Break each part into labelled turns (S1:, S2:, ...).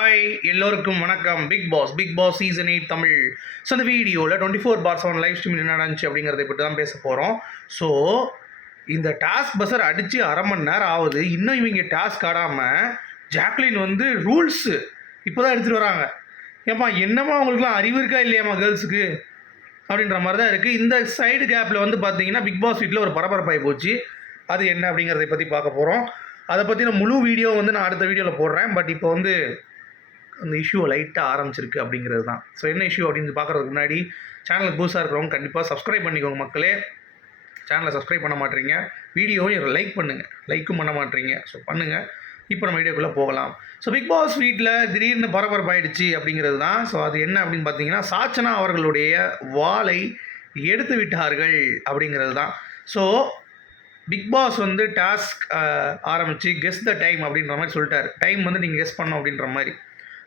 S1: Hi எல்லோருக்கும் வணக்கம். Bigg Boss Bigg Boss season eight Tamil. So இந்த வீடியோவில் twenty four by seven live stream என்ன நடந்துச்சு அப்படிங்கிறத பற்றி தான் பேச போகிறோம் ஸோ இந்த டாஸ்க் பஸ்ஸர் அடித்து அரை மணி நேரம் ஆகுது. இன்னும் இவங்க டாஸ்க் ஆடாமல் ஜாக்லின் வந்து ரூல்ஸு இப்போ தான் எடுத்துகிட்டு வராங்க. ஏம்மா என்னம்மா அவங்களுக்குலாம் அறிவு இருக்கா இல்லையாம்மா கேர்ள்ஸுக்கு அப்படின்ற மாதிரி தான் இருக்குது இந்த சைடு கேப்பில் வந்து பார்த்தீங்கன்னா பிக் பாஸ் வீட்டில் ஒரு பரபரப்பாகி போச்சு. அது என்ன அப்படிங்கிறத பற்றி பார்க்க போகிறோம் அதை பற்றின முழு வீடியோ வந்து நான் அடுத்த வீடியோவில் போடுறேன். பட் இப்போ வந்து அந்த இஷ்யூ லைட்டாக ஆரம்பிச்சிருக்கு அப்படிங்கிறது தான் ஸோ என்ன இஷ்யூ அப்படின்னு பார்க்குறதுக்கு முன்னாடி சேனலுக்கு புதுசாக இருக்கிறவங்க கண்டிப்பாக சப்ஸ்கிரைப் பண்ணிக்கோங்க மக்களே. சேனலை சப்ஸ்கிரைப் பண்ண மாட்டீங்க. வீடியோவும் லைக் பண்ணுங்கள் லைக்கும் பண்ண மாட்டீங்க. ஸோ பண்ணுங்கள் இப்போ நம்ம வீடியோக்குள்ளே போகலாம். ஸோ பிக் பாஸ் வீட்டில் திடீர்னு பரபரப்பாயிடுச்சு அப்படிங்கிறது தான் ஸோ அது என்ன அப்படின்னு பார்த்தீங்கன்னா சாச்சனா அவர்களுடைய வாளை எடுத்து விட்டார்கள் அப்படிங்கிறது தான் ஸோ பிக் பாஸ் வந்து டாஸ்க் ஆரம்பித்து கெஸ் த டைம் அப்படின்ற மாதிரி சொல்லிட்டார். டைம் வந்து நீங்கள் கெஸ் பண்ணோம் அப்படின்ற மாதிரி.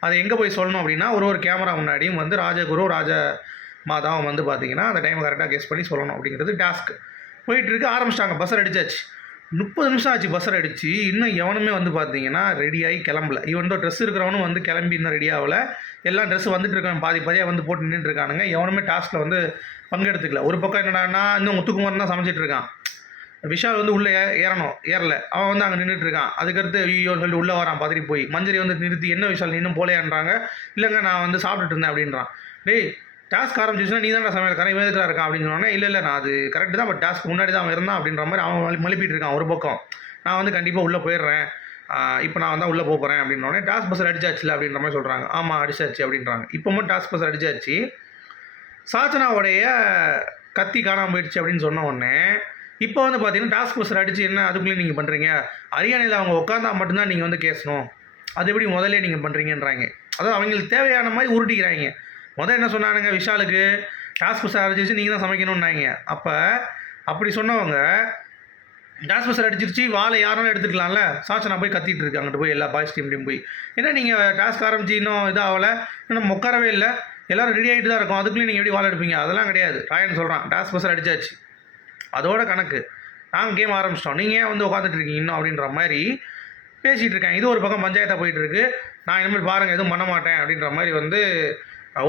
S1: அதை எங்கே போய் சொல்லணும் அப்படின்னா ஒரு ஒரு கேமரா முன்னாடியும் வந்து ராஜகுரு ராஜ மாதாவும் வந்து பார்த்தீங்கன்னா அந்த டைம் கரெக்டாக கெஸ் பண்ணி சொல்லணும் அப்படிங்கிறது டாஸ்க் போயிட்டுருக்கு ஆரம்பிச்சிட்டாங்க பஸ்ஸர் அடிச்சாச்சு. முப்பது நிமிஷம் ஆச்சு பஸ்ஸர் அடித்து இன்னும் எவனுமே வந்து பார்த்தீங்கன்னா ரெடியாகி கிளம்பல. இவன் தான் ட்ரெஸ் இருக்கிறவனும் வந்து கிளம்பி இன்னும் ரெடி ஆகல. எல்லாம் ட்ரெஸ் வந்துட்டு இருக்கான் பாதி பாதியாக வந்து போட்டு நின்றுட்டு இருக்கானுங்க. எவனுமே டாஸ்கில் வந்து பங்கெடுத்துக்கல. ஒரு பக்கம் என்னடானா இன்னும் முத்துக்குமார் தான் சமைச்சிட்டு இருக்கான். விஷால் வந்து உள்ளே ஏறணும் ஏறல. அவன் வந்து அங்கே நின்றுட்டு இருக்கான். அதுக்கடுத்து ஐயோ சொல்லி உள்ளே வரான் பதறி போய். மஞ்சரி வந்து நிறுத்தி என்ன விஷால் இன்னும் போலையான்றாங்க. இல்லைங்க நான் வந்து சாப்பிட்டுட்டு இருந்தேன் அப்படின்றான். டேய் டாஸ்க் ஆரம்பிச்சிச்சுன்னா நீ தான் சமையல் இவன் வேதத்தில் இருக்கான்? அப்படின்னு சொன்னோன்னே இல்லை இல்லை நான் அது கரெக்டு தான் பட் டாஸ்க் முன்னாடி தான் அவன் இருந்தான் அப்படின்ற மாதிரி அவன் மழுப்பிட்டு இருக்கான் ஒரு பக்கம். நான் வந்து கண்டிப்பாக உள்ளே போயிடுறேன். இப்போ நான் தான் உள்ளே போக போகிறேன் அப்படின்னோடனே டாஸ்க் பஸ்ஸில் அடிச்சாச்சுல அப்படின்ற மாதிரி சொல்கிறாங்க ஆமாம் அடிச்சாச்சு அப்படின்றாங்க. இப்போ டாஸ்க் பஸ்ஸில் அடிச்சாச்சு. சாச்சனாவுடைய கத்தி காணாமல் போயிடுச்சு அப்படின்னு சொன்ன உடனே இப்போ வந்து பார்த்தீங்கன்னா டாஸ்க் ஃபோர்ஸ் அடித்து என்ன அதுக்குள்ளே நீங்கள் பண்ணுறீங்க அரியானையில் அவங்க உட்காந்தா மட்டும்தான் நீங்கள் வந்து கேசணும். அது எப்படி முதல்ல நீங்கள் பண்ணுறீங்கன்றாங்க அதாவது அவங்களுக்கு தேவையான மாதிரி உருட்டிக்கிறாங்க. முதல் என்ன சொன்னானுங்க விஷாலுக்கு? டாஸ்க் ஃபோர்ஸ் அடிச்சிருச்சு நீங்கள் தான் சமைக்கணும்னாங்க. அப்போ அப்படி சொன்னவங்க டாஸ் பஸ்ஸர் அடிச்சிருச்சு வாழை யாரும் எடுத்துக்கலாம்ல? சாச்சனா போய் கத்திட்டு இருக்கு அங்கிட்டு போய் எல்லா பாய்ஸ் டீம்லேயும் போய். ஏன்னா நீங்கள் டாஸ்க் ஆரம்பிச்சு இன்னும் இதாகலை? இன்னும் உட்காரவே இல்லை. எல்லோரும் ரெடி ஆகிட்டு தான் இருக்கும். அதுக்குள்ளேயும் நீங்கள் எப்படி வாழை எடுப்பீங்க? அதெல்லாம் கிடையாது. ராயன் சொல்கிறான் டாஸ் பஸ்ஸர் அடிச்சாச்சு. அதோட கணக்கு. நாங்கள் கேம் ஆரம்பிச்சிட்டோம். நீங்கள் ஏன் வந்து உட்காந்துட்டு இருக்கீங்க இன்னும் அப்படின்ற மாதிரி பேசிகிட்டு இருக்காங்க. இது ஒரு பக்கம் பஞ்சாயத்தாக போயிட்டு இருக்கு. நான் இனிமேல் பாருங்கள் எதுவும் பண்ண மாட்டேன் அப்படின்ற மாதிரி வந்து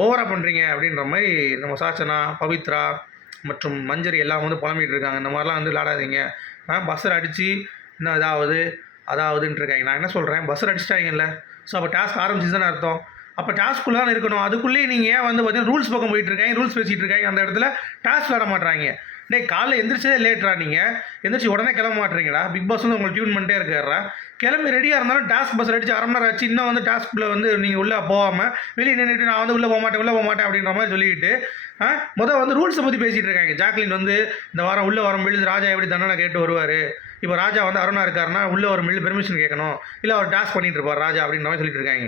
S1: ஓவராக பண்ணுறீங்க அப்படின்ற மாதிரி நம்ம சாச்சனா பவித்ரா மற்றும் மஞ்சரி எல்லாம் வந்து புலம்பிகிட்டு இருக்காங்க. இந்த மாதிரிலாம் வந்து விளாடாதீங்க நான் பஸ்ஸர் அடித்து இன்னும் இதாவது அதாவதுன்ட்டு இருக்காங்க. நான் என்ன சொல்கிறேன் பஸ்ஸர் அடிச்சிட்டாங்கல்ல. ஸோ அப்போ டாஸ்க் ஆரம்பிச்சுதான் அர்த்தம். அப்போ டாஸ்க்குள்ளே தான் இருக்கணும். அதுக்குள்ளேயே நீங்கள் ஏன் வந்து பார்த்தீங்கன்னா ரூல்ஸ் பக்கம் போயிட்டு இருக்காங்க. ரூல்ஸ் பேசிகிட்டு இருக்காங்க. அந்த இடத்துல டாஸ்க் விளாட மாட்றாங்க. டேய் காலைல எந்திரிச்சதே லேட்ரா நீங்கள் எந்திரிச்சு உடனே கிளம்ப மாட்டீங்களா பிக் பாஸ் வந்து உங்களுக்கு டியூன் பண்ணிட்டே இருக்காரா கிளம்பி ரெடியாக இருந்தாலும் டாஸ்க் பஸ் அடிச்சு அரை மணி நேரம் ஆச்சு. இன்னும் வந்து டாஸ்க்கில் வந்து நீங்கள் உள்ளே போகாமல் வெளியே நின்றுட்டு நான் வந்து உள்ளே போக மாட்டேன் உள்ளே போக மாட்டேன் அப்படின்ற மாதிரி சொல்லிக்கிட்டு ஆ? முதல் வந்து ரூல்ஸை பற்றி பேசிகிட்டு இருக்காங்க. ஜாக்லின் வந்து இந்த வாரம் உள்ளே வரும் பொழுது ராஜா எப்படி தண்டனை கேட்டு வருவார்? இப்போ ராஜா வந்து அருணா இருக்காருன்னா உள்ளே வரும் பொழுது பெர்மிஷன் கேட்கணும். இல்லை அவர் டாஸ்க் பண்ணிட்டு இருப்பார் ராஜா அப்படின்ற மாதிரி சொல்லிட்டு இருக்காங்க.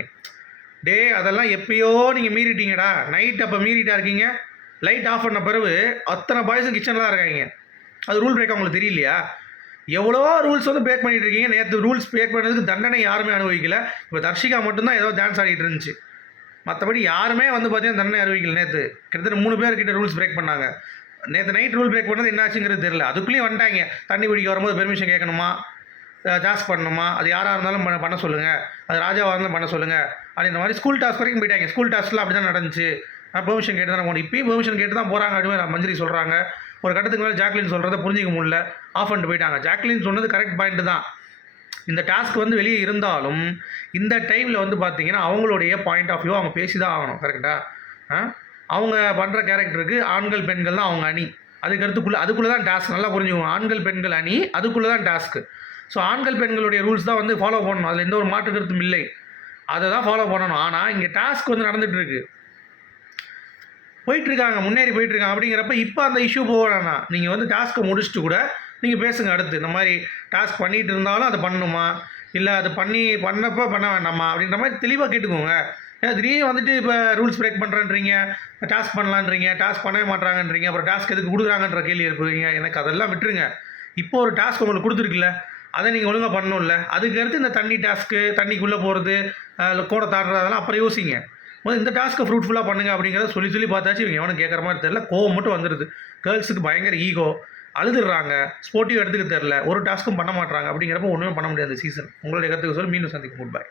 S1: டே அதெல்லாம் எப்பயோ நீங்கள் மீறிட்டீங்கடா. நைட் அப்போ மீறிட்டா இருக்கீங்க. லைட் ஆஃப் பண்ண பிறகு அத்தனை பாய்ஸும் கிச்சனில் தான் இருக்காங்க. அது ரூல் பிரேக் அவங்களுக்கு தெரியலையா? எவ்வளோ ரூல்ஸ் வந்து பிரேக் பண்ணிட்டு இருக்கீங்க. நேற்று ரூல்ஸ் பிரேக் பண்ணதுக்கு தண்டனை யாருமே அனுபவிக்கல. இப்போ தர்ஷிகா மட்டும்தான் ஏதோ டான்ஸ் ஆடிட்டு இருந்துச்சு. மற்றபடி யாருமே வந்து பார்த்தீங்கன்னா தண்டனை அறிவிக்கல நேற்று கிட்டத்தட்ட மூணு பேர்கிட்ட ரூல்ஸ் பிரேக் பண்ணாங்க. நேற்று நைட் ரூல் பிரேக் பண்ணது என்னாச்சுங்கிறது தெரியல. அதுக்குள்ளேயும் வந்துட்டாங்க. தண்ணி குடிக்க வரும்போது பெர்மிஷன் கேட்கணுமா? டாஸ்க் பண்ணணுமா? அது யாராக இருந்தாலும் பண்ண பண்ண சொல்லுங்கள் அது ராஜாவாக இருந்தாலும் பண்ண சொல்லுங்கள் அப்படின்ற மாதிரி ஸ்கூல் டாஸ்க் வரைக்கும் போயிட்டாங்க. ஸ்கூல் டாஸ்க்லாம் அப்படி தான் நடந்துச்சு. பெர்மிஷன் கேட்டு தான் போகணும். இப்பயும் பெர்மிஷன் கேட்டு தான் போகிறாங்க அப்படின்னு மஞ்சரி சொல்கிறாங்க ஒரு கட்டத்துக்கு மேலே ஜாக்லின் சொல்கிறத புரிஞ்சிக்க முடியல. ஆஃப் பண்ணிட்டு போயிட்டாங்க. ஜாக்லின் சொன்னது கரெக்ட் பாயிண்ட் தான். இந்த டாஸ்க் வந்து வெளியே இருந்தாலும் இந்த டைமில் வந்து பார்த்தீங்கன்னா அவங்களுடைய பாயிண்ட் ஆஃப் வியூ அவங்க பேசி தான் ஆகணும் கரெக்டாக அவங்க பண்ணுற கேரக்டருக்கு ஆண்கள் பெண்கள் தான் அவங்க அணி. அதுக்கு அடுத்துக்குள்ளே அதுக்குள்ளே தான் டாஸ்க் நல்லா புரிஞ்சுக்கோங்க. ஆண்கள் பெண்கள் அணி அதுக்குள்ளே தான் டாஸ்க்கு ஸோ ஆண்கள் பெண்களுடைய ரூல்ஸ் தான் வந்து ஃபாலோ பண்ணணும். அதில் எந்த ஒரு மாற்று கருத்தும் இல்லை. அதை தான் ஃபாலோ பண்ணணும். ஆனால் இங்கே டாஸ்க் வந்து நடந்துட்டு போயிட்டுருக்காங்க முன்னேறி போயிட்டுருக்காங்க அப்படிங்கிறப்ப இப்போ அந்த இஷ்யூ போக நீங்கள் வந்து டாஸ்க்கை முடிச்சுட்டு கூட நீங்கள் பேசுங்க அடுத்து. இந்த மாதிரி டாஸ்க் பண்ணிட்டு இருந்தாலும் அதை பண்ணணுமா? இல்லை அது பண்ணி பண்ணப்போ பண்ண வேண்டாமா? அப்படின்ற மாதிரி தெளிவாக கேட்டுக்கோங்க. ஏன்னா திடீர்னு வந்துட்டு இப்போ ரூல்ஸ் பிரேக் பண்ணுறேன்றீங்க டாஸ்க் பண்ணலான்றீங்க டாஸ்க் பண்ணவே மாட்டாங்கன்றீங்க அப்புறம் டாஸ்க் எதுக்கு கொடுக்குறாங்கன்ற கேள்வி இருப்பீங்க எனக்கு அதெல்லாம் விட்டுருங்க. இப்போ ஒரு டாஸ்க் உங்களுக்கு கொடுத்துருக்குல்ல அதை நீங்கள் ஒழுங்காக பண்ணணும்ல அதுக்கு அடுத்து இந்த தண்ணி டாஸ்க்கு தண்ணிக்குள்ளே போகிறது கூட தாடுறது அதெல்லாம் அப்புறம் யோசிங்க. முதல்ல இந்த டாஸ்க்கை ஃப்ரூட்ஃபுல்லாக பண்ணுங்க அப்படிங்கிறத சொல்லி சொல்லி பார்த்தாச்சு. இவங்க எவனும் கேட்குற மாதிரி தெரியல. கோவம் மட்டும் வந்துடுது கேர்ள்ஸுக்கு பயங்கர ஈகோ அழுதுடுறாங்க ஸ்போர்ட்டிவ் எடுத்துக்க தெரில ஒரு டாஸ்க்கும் பண்ண மாட்றாங்க. அப்படிங்கிறப்ப ஒன்றுமே பண்ண முடியாது சீசன் உங்களுடைய கருத்துக்கு சொல்லி மீண்டும் சந்திக்கும் குட் பை